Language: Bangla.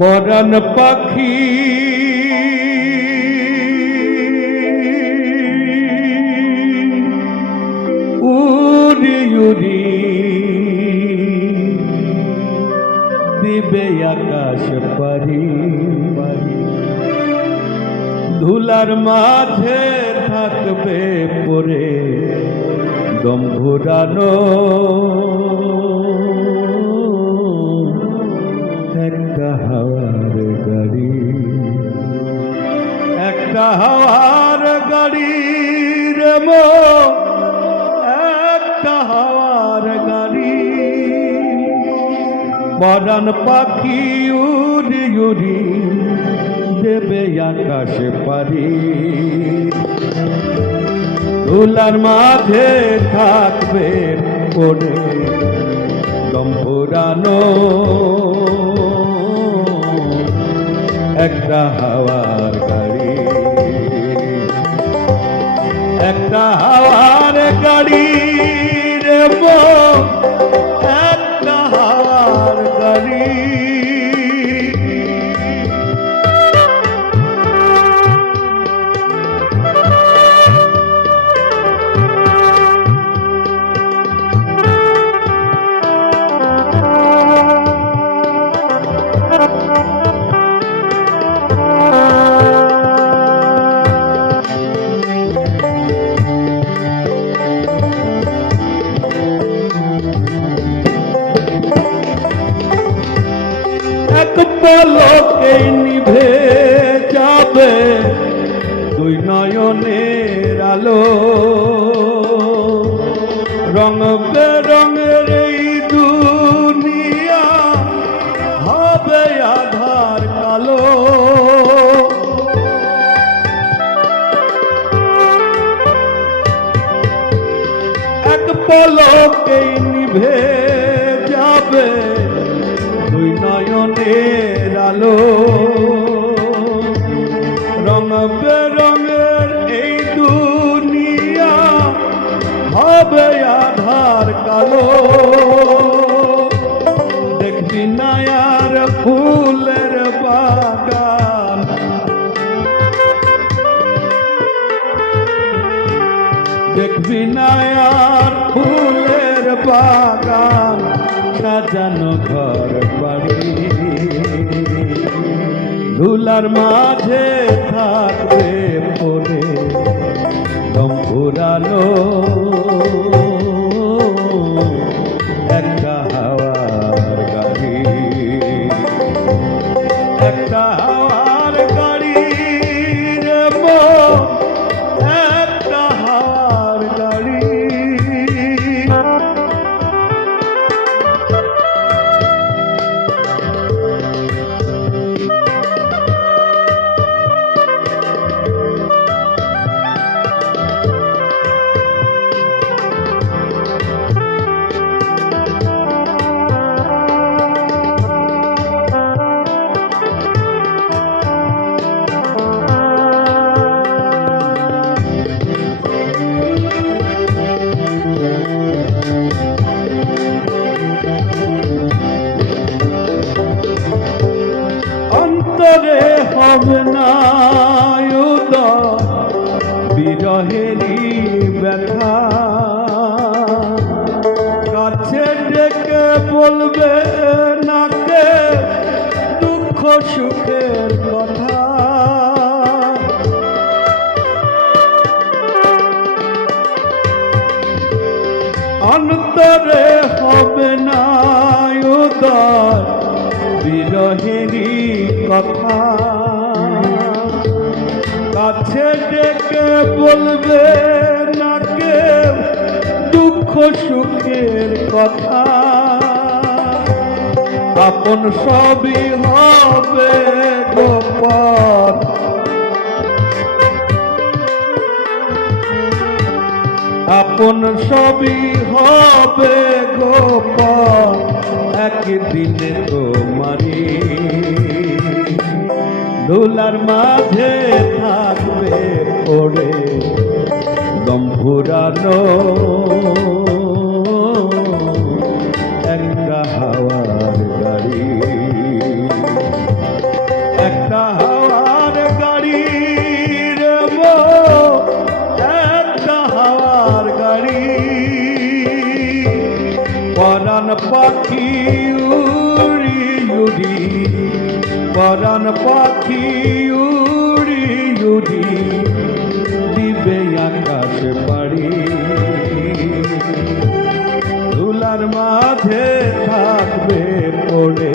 পরাণ পাখি। উড়ি উড়ি। দিবে আকাশ পারি ধুলার মাঝে থাকবে পরে দম একটা হাওয়ার গাড়ি রে মো, একটা হাওয়ার গাড়ি। পরাণ পাখি উড়ি উড়ি দেবে আকাশে পারি ধুলার মাঝে থাকবে পড়ে দম পুরানো একটা হাওয়ার গাড়ি। একটা হাওয়ার গাড়ি রে নয়নের আলো। রং বেরঙের এই দুনিয়া হবে আধার কালো। এক পলকে নিভে নায়ার ফুলের বাগান সাজানো ঘর বাড়ি। ধুলার মাঝে থাকবে পরে দম পুরানো। একটা হাওয়ার গাড়ি, একটা অন্তরে হবে না উদয় বিরহেরই ব্যথা। কাছে ডেকে বলবে নাকে দুঃখ সুখের কথা। অন্তরে হবে না উদয় বিরহেরই কথা। কাছে ডেকে বলবে না কেউ দুঃখ সুখের কথা। আপন সবই হবে গোপন। আপন সবই হবে একদিনে তোমারি ধুলার মাঝে থাকবে পড়ে দম পরাণ পাখি উড়ি উড়ি, পরাণ পাখি উড়ি উড়ি, দিবে আকাশ পাড়ি। ধুলার মাঝে থাকবে পড়ে